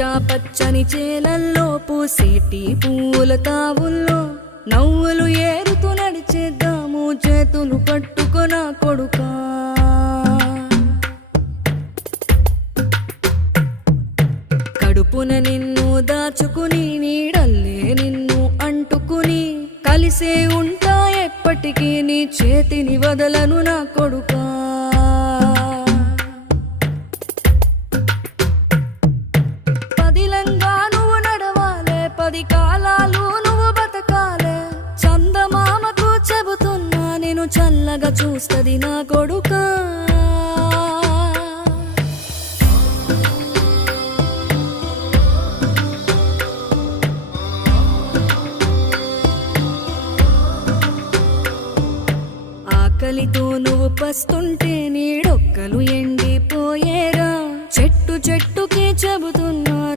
పచ్చని చేలల్లో పూసేటి పూల తావుల్లో నవ్వులు ఏరుతూ నడిచేద్దాము చేతులు పట్టుకొన కొడుకా. కడుపున నిన్ను దాచుకుని నీడల్లే నిన్ను అంటుకుని కలిసే ఉంటా ఎప్పటికీ నీ చేతిని వదలను నా కొడుకా. పదిలంగా నువ్వు నడవాలే, 10 కాలాలు నువ్వు బతకాలే. చందమామకు చెబుతున్నా నేను చల్లగా చూస్తది నా కొడుకా. ఆకలితో నువ్వు పస్తుంటే